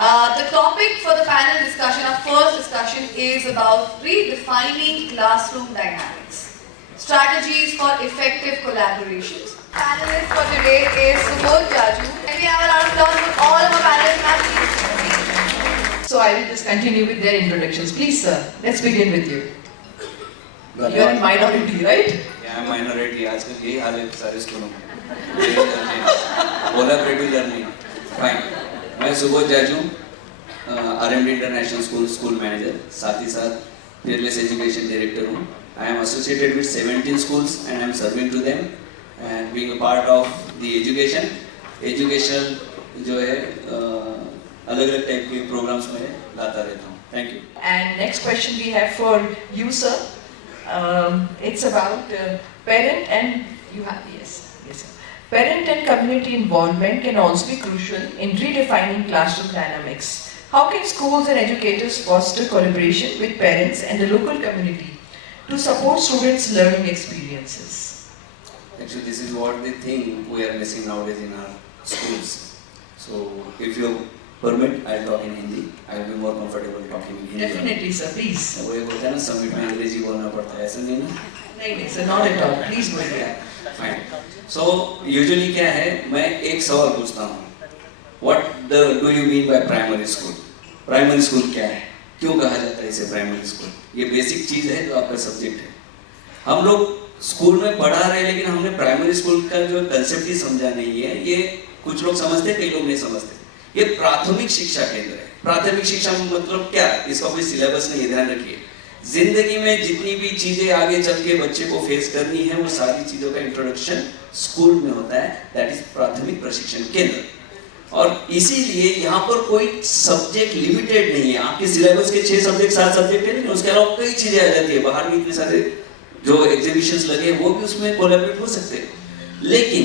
The topic for the panel discussion, our first discussion, is about redefining classroom dynamics, strategies for effective collaborations. Panelist for today is Subodh Jaju. Can we have a round of applause for all of our panelists, ma'am, please? So I will just continue with their introductions. Please, sir, let's begin with you. You are in minority, right? Yeah, I'm minority. आजकल यही हाल है सारे स्कूलों में. Collaborative learning. Fine. मैं Subodh Jaju, RMD international school manager, साथ ही साथ Fearless education director हूँ. I am associated with 17 schools and I am serving to them and being a part of the education जो है अलग-अलग टाइप के प्रोग्राम्स में लाता रहता हूँ. Thank you. And next question we have for you, sir. It's about parent and you have yes. Parent and community involvement can also be crucial in redefining classroom dynamics. How can schools and educators foster collaboration with parents and the local community to support students' learning experiences? Actually, this is what they think we are missing nowadays in our schools. So, if you permit, I'll talk in Hindi. I'll be more comfortable talking in Hindi. Definitely, sir. Please. वो ये बोलते हैं ना summit में अंग्रेजी बोलना पड़ता है, ऐसा नहीं ना? नहीं, sir, not at all. Please go ahead. Fine. So usually क्या है? मैं एक सवाल पूछता हूँ. What do you mean by primary school? Primary school क्या है? क्यों कहा जाता है इसे primary school? ये बेसिक चीज है जो आपका सब्जेक्ट है. हम लोग स्कूल में पढ़ा रहे हैं लेकिन हमने प्राइमरी स्कूल का जो कंसेप्ट ही समझा नहीं है. ये कुछ लोग समझते, कई लोग नहीं समझते. ये प्राथमिक शिक्षा केंद्र है. प्राथमिक शिक्षा मतलब क्या? इसका कोई सिलेबस नहीं, ध्यान रखिए. जिंदगी में जितनी भी चीजें आगे चल के बच्चे को फेस करनी है वो सारी चीजों का इंट्रोडक्शन स्कूल में होता है. दैट इज प्राथमिक प्रशिक्षण केंद्र. और इसीलिए यहाँ पर कोई सब्जेक्ट लिमिटेड नहीं है. आपके सिलेबस के 6 सब्जेक्ट 7 सब्जेक्ट है, लेकिन उसके अलावा कई चीजें आ जाती है. बाहर भी इतने सारे जो एग्जीबिशंस लगे वो भी उसमें कोलैबोरेट हो सकते हैं. लेकिन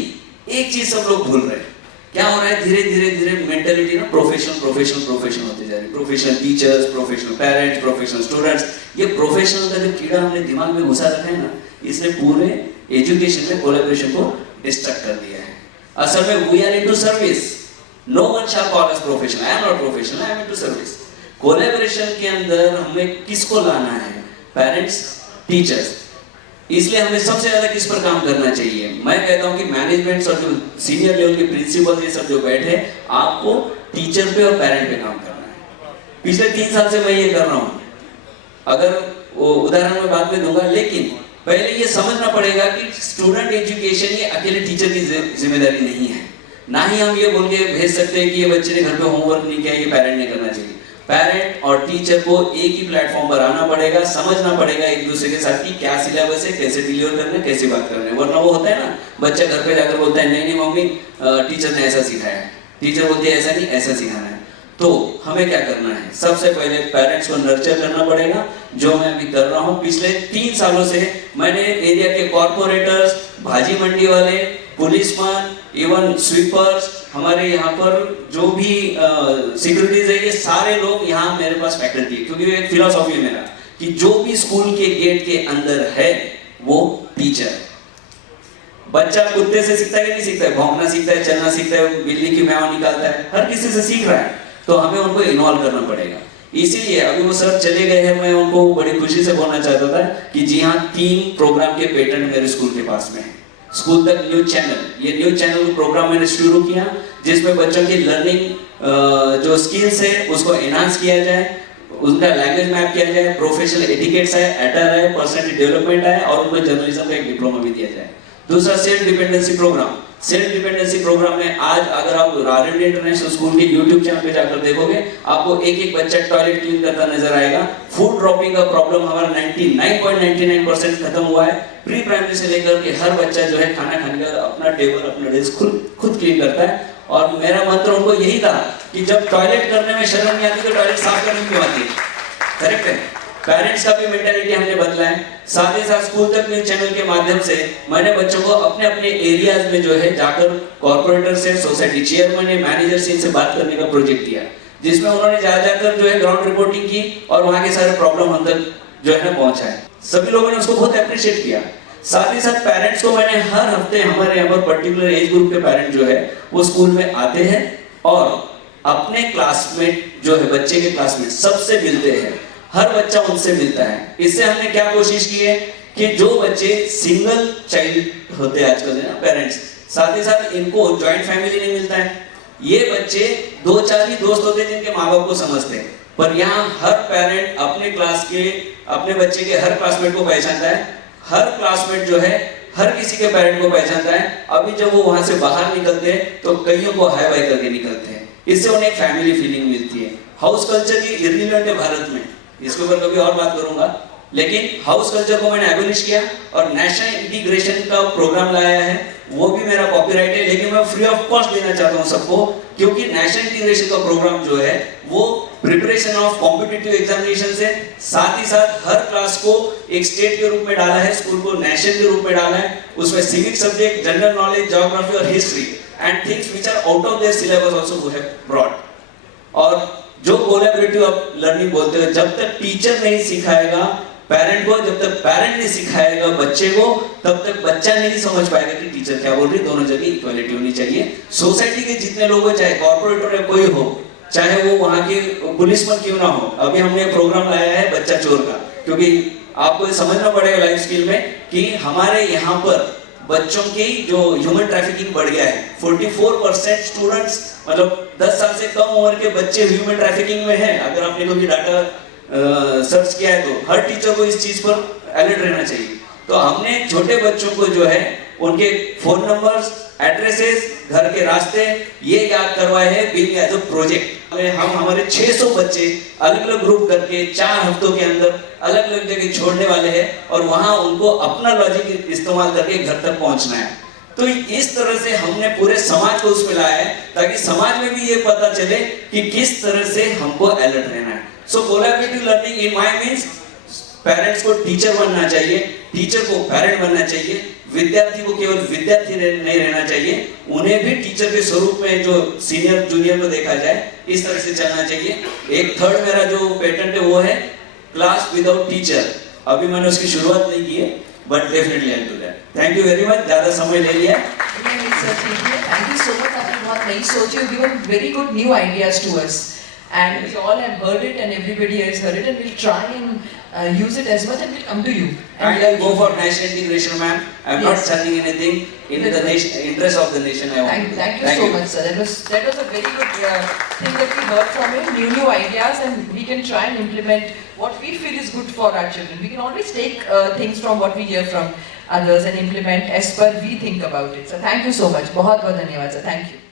एक चीज सब लोग भूल रहे हैं. क्या हो रहा है? धीरे धीरे मेंटालिटी ना प्रोफेशनल होते जा रही है. Professional teachers, professional parents, professional students. ये प्रोफेशनल का जो कीड़ा हमने दिमाग में घुसा रखा है ना, इसने पूरे एजुकेशन में कोलैबोरेशन को डिस्ट्रैक्ट कर दिया है. असल में we are into service. No one shall call us professional. I am not professional, I am into service. Collaboration के अंदर हमें किसको लाना है? Parents, teachers. इसलिए हमें सबसे ज्यादा किस पर काम करना चाहिए? मैं कहता हूं कि मैनेजमेंट और जो सीनियर लेवल के प्रिंसिपल ये सब जो बैठे, आपको टीचर पे और पेरेंट पे काम करना है. पिछले 3 साल से मैं ये कर रहा हूं. अगर वो उदाहरण मैं बाद में दूंगा, लेकिन पहले ये समझना पड़ेगा कि स्टूडेंट एजुकेशन ये अकेले टीचर की जिम्मेदारी नहीं है. ना ही हम ये बोल के भेज सकते हैं कि ये बच्चे ने घर पे होमवर्क नहीं किया, ये पेरेंट ने करना चाहिए. पेरेंट और टीचर को एक ही प्लेटफॉर्म पर आना पड़ेगा, समझना पड़ेगा एक दूसरे के साथ कि क्या सिलेबस है, कैसे डिलीवर करना है, कैसे बात करना है. वरना वो होता है ना, बच्चा घर पे जाकर बोलता है नहीं मम्मी टीचर ने ऐसा सिखाया है. टीचर बोलती है ऐसा नहीं, ऐसा सिखाना है. तो हमें क्या करना है? सबसे पहले पेरेंट्स को नर्चर करना पड़ेगा, जो मैं अभी कर रहा हूँ. पिछले 3 सालों से मैंने एरिया के कॉर्पोरेटर्स, भाजी मंडी वाले, पुलिसमैन, इवन स्वीपर्स, हमारे यहाँ पर जो भी सिक्योरिटीज है, ये सारे लोग यहाँ मेरे पास फैकल्टी है. क्योंकि एक फिलॉसफी है मेरा कि जो भी स्कूल के गेट के अंदर है वो टीचर. बच्चा कुत्ते से सीखता है कि नहीं सीखता है? भौंकना सीखता है, चलना सीखता है, बिल्ली की म्याऊं निकालता है, हर किसी से सीख रहा है. तो हमें उनको इन्वॉल्व करना पड़ेगा. इसीलिए अभी वो सर चले गए हैं, मैं उनको बड़ी खुशी से बोलना चाहता था कि जी हाँ, 3 प्रोग्राम के पेटेंट मेरे स्कूल के पास में है. स्कूल तक न्यूज चैनल, ये न्यूज चैनल प्रोग्राम मैंने शुरू किया जिसमें बच्चों की लर्निंग जो स्किल्स है उसको एनहांस किया जाए, उनका लैंग्वेज मैप किया जाए, प्रोफेशनल एटिकेट्स है, एटर है, पर्सनैलिटी डेवलपमेंट है, और उनको जर्नलिज्म का एक डिप्लोमा भी दिया जाए. दूसरा self dependency programme. Self dependency programme में आज अगर आप RMD इंटरनेशनल स्कूल के YouTube चैनल पे जाकर देखोगे, आपको एक बच्चा टॉयलेट क्लीन करता नजर आएगा. फूड ड्रॉपिंग का प्रॉब्लम हमारा 99.99% खत्म हुआ है. प्री प्राइमरी से लेकर के हर बच्चा जो है खाना खाने का अपना टेबल, अपना डेस्क खुद क्लीन करता है. और मेरा मंत्र उनको यही था कि जब टॉयलेट करने में शर्म नहीं आती तो टॉयलेट साफ करने में क्यों आती है? करेक्ट है. पेरेंट्स का भी मेंटालिटी हमने बदला है. साथ ही साथ स्कूल तक न्यूज चैनल के माध्यम से मैंने बच्चों को अपने अपने एरियाज में जो है जाकर कॉर्पोरेटर से, सोसाइटी चेयरमैन ने, मैनेजर से इनसे बात करने का प्रोजेक्ट दिया, जिसमें उन्होंने जाकर जो है ग्राउंड रिपोर्टिंग की और वहां के सारे प्रॉब्लम हम तक जो है ना पहुंचाए. सभी लोगों ने उसको बहुत अप्रिशिएट किया. साथ ही साथ पेरेंट्स को मैंने हर हफ्ते, हमारे यहाँ पर पर्टिकुलर एज ग्रुप के पेरेंट जो है वो स्कूल में आते हैं और अपने क्लासमेट जो है, बच्चे के क्लासमेट सबसे मिलते हैं, हर बच्चा उनसे मिलता है। इससे हमने क्या कोशिश की है कि जो बच्चे सिंगल चाइल्ड होते हैं आजकल है ना पेरेंट्स, साथ ही साथ इनको जॉइंट फैमिली नहीं मिलता है, ये बच्चे 2-4 ही दोस्त होते हैं जिनके माँ बाप को समझते हैं, पर यहाँ हर पेरेंट अपने क्लास के, अपने बच्चे के हर क्लासमेट को पहचानता है, हर क्लासमेट जो है हर किसी के पेरेंट को पहचानता है। अभी जब वो वहां से बाहर निकलते हैं तो कईयों को हाय बाय करके निकलते हैं, इससे उन्हें एक फैमिली फीलिंग मिलती है। हाउस कल्चर की इर्रिलेवेंट है भारत में, इसके ऊपर कभी और बात करूंगा, लेकिन हाउस कल्चर को मैंने एबॉलिश किया और नेशनल इंटीग्रेशन का प्रोग्राम लाया है, वो भी मेरा कॉपीराइट है, लेकिन मैं फ्री ऑफ कॉस्ट देना चाहता हूं सबको, क्योंकि नेशनल इंटीग्रेशन का प्रोग्राम जो है वो प्रिपरेशन ऑफ कॉम्पिटिटिव एग्जामिनेशन से, साथ ही साथ हर क्लास को एक स्टेट के रूप में डाला है, स्कूल को नेशनल के रूप में डाला है, उसमें civic subject, general knowledge, geography और history and things which are out of their syllabus also we have brought. और जो कोलैबोरेटिव लर्निंग बोलते हैं, जब तक टीचर नहीं सिखाएगा पेरेंट को, जब तक पेरेंट नहीं सिखाएगा बच्चे को, तब तक बच्चा नहीं समझ पाएगा कि टीचर क्या बोल रही है। दोनों जगह इक्वालिटी होनी चाहिए। सोसाइटी के जितने लोग हो, चाहे कॉर्पोरेटर या कोई हो, चाहे वो वहां के पुलिसमैन क्यों ना हो, अभी हमने प्रोग्राम लाया है बच्चा चोर का, क्योंकि आपको समझना पड़ेगा लाइफ स्किल में कि हमारे यहाँ पर बच्चों की जो ह्यूमन ट्रैफिकिंग बढ़ गया है। 44% स्टूडेंट्स, मतलब 10 साल से कम उम्र के बच्चे ह्यूमन ट्रैफिकिंग में हैं। अगर आपने कभी डाटा सर्च किया है तो हर टीचर को इस चीज पर अलर्ट रहना चाहिए। तो हमने छोटे बच्चों को जो है उनके फोन नंबर्स, एड्रेसेस, घर के रास्ते ये याद करवाए हैं बीइंग एज अ प्रोजेक्ट। हम हमारे 600 बच्चे अलग अलग ग्रुप करके 4 हफ्तों के अंदर अलग अलग जगह छोड़ने वाले हैं और वहां उनको अपना लॉजिक इस्तेमाल करके घर तक पहुंचना है। तो इस तरह से हमने पूरे समाज को उसमें लाया है ताकि समाज में भी ये पता चले कि किस तरह से हमको अलर्ट रहना है। So collaborative learning in my means parents को टीचर बनना चाहिए, टीचर को पेरेंट बनना चाहिए, विद्यार्थी को केवल विद्यार्थी नहीं रहना चाहिए, उन्हें भी टीचर के स्वरूप में जो सीनियर जूनियर को देखा जाए, इस तरह से चलना चाहिए। एक थर्ड मेरा जो पेटेंट है वो है क्लास विदाउट टीचर। अभी मैंने उसकी शुरुआत नहीं की है, but definitely I do that. Thank you very much, ज्यादा समय ले लिया। Thank you so much. आपने बहुत नई सोची, you given very good new ideas to us, and we all have heard it, and everybody has heard it, and we'll try and use it as much, and we'll come to you. And I'll go for national integration, ma'am. I'm not charging anything in the nation, interest of the nation. I want. Thank you so much, sir. That was a very good thing that we heard from you. New ideas, and we can try and implement what we feel is good for our children. We can always take things from what we hear from others and implement as per we think about it. So thank you so much. बहुत बहुत धन्यवाद sir. Thank you.